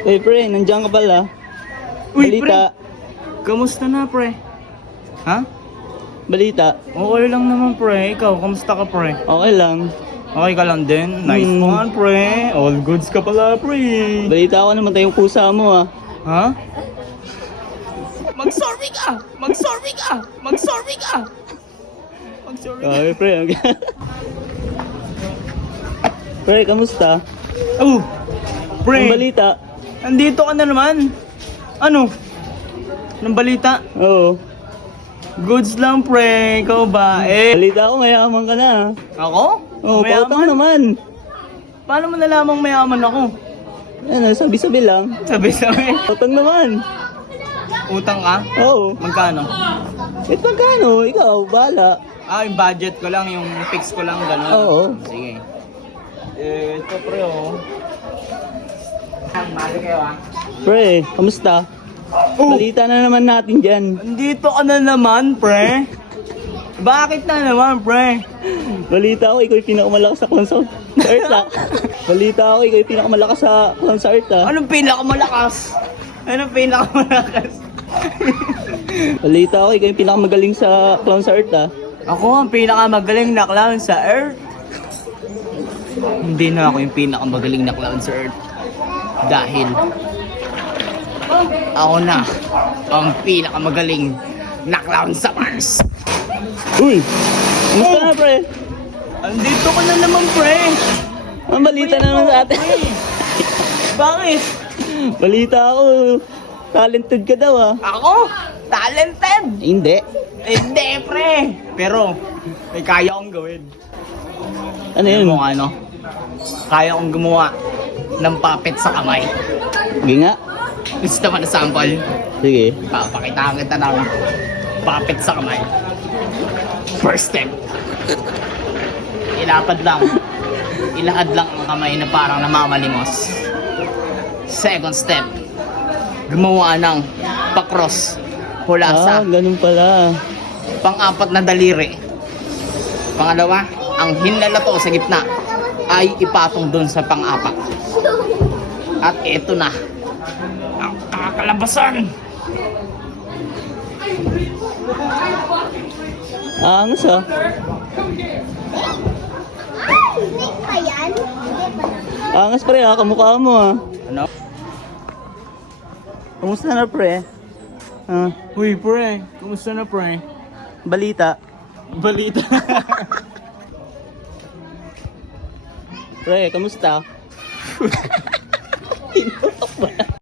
Hey pre, nandiyan ka pala. Uy, Balita. Kamusta na, pre? Ha? Balita. Okay lang naman, pre. Ikaw, kamusta ka, pre? Okay lang. Okay ka lang din? Nice one, pre. All goods ka pala, pre. Balita ko naman tayong pusa mo ah. Ha? Mag-sorry ka! Mag-sorry ka! Mag-sorry ka! Mag-sorry ka! Okay pre. Pre, kamusta? Oh! Ang Pre! balita. Nandito ka na naman. Ano? Anong balita? Oo. Goods lang, pre. Ikaw ba? Balita ko mayaman ka na. Ako? Oo, pautang naman. Paano mo nalamang mayaman ako? Ano, sabi-sabi lang. Sabi-sabi. Pautang naman. Utang ka? Oo. Magkano? Magkano? Ikaw, bahala. Yung budget ko lang, yung fix ko lang, gano'n. Oo. Sige. Ito pre, oh. Mali kayo, Pre, kamusta? Balita na naman natin dyan. Andito ka na naman, pre. Bakit na naman, pre? Balita ko, ikaw yung pinakamalakas sa clown sa earth ah. Balita ko, ikaw yung pinakamalakas sa clown sa earth ah. Anong pinakamalakas? Anong pinakamalakas? Balita ko, ikaw yung pinakamagaling sa clown sa earth ah. Ako ang pinakamagaling na clown sa Earth. Hindi na ako yung pinakamagaling na clown sa Earth. Dahil ako na ang pinakamagaling na clown sa Mars. Uy! Kamusta na pre? Andito ko na naman, pre. Ang balita na naman sa atin. Bakit? Balita ko, talented ka daw ah. Ako? Talented? Hindi. Hindi, pre. Pero, may kaya akong gawin. Ano yun? Mo ano? Kaya akong gumawa ng puppet sa kamay. Sige nga. Gusto mo na sample? Sige. Papakitaan kita ng puppet sa kamay. First step. Ilapad lang. Ilahad lang ang kamay na parang namamalimos. Second step. Gumawa ng pakros. Hula sa Ganun pala. pang-apat na daliri. Pangalawa, ang hinlalato sa gitna ay ipatong dun sa pang-apat. At eto na ang kakalabasan. Angas ah. Angas pre ah, kamukha mo ah. Ano? Kamusta na pre? Uy, pre. Kumusta na, pre? Balita. Balita. Pre, kamusta?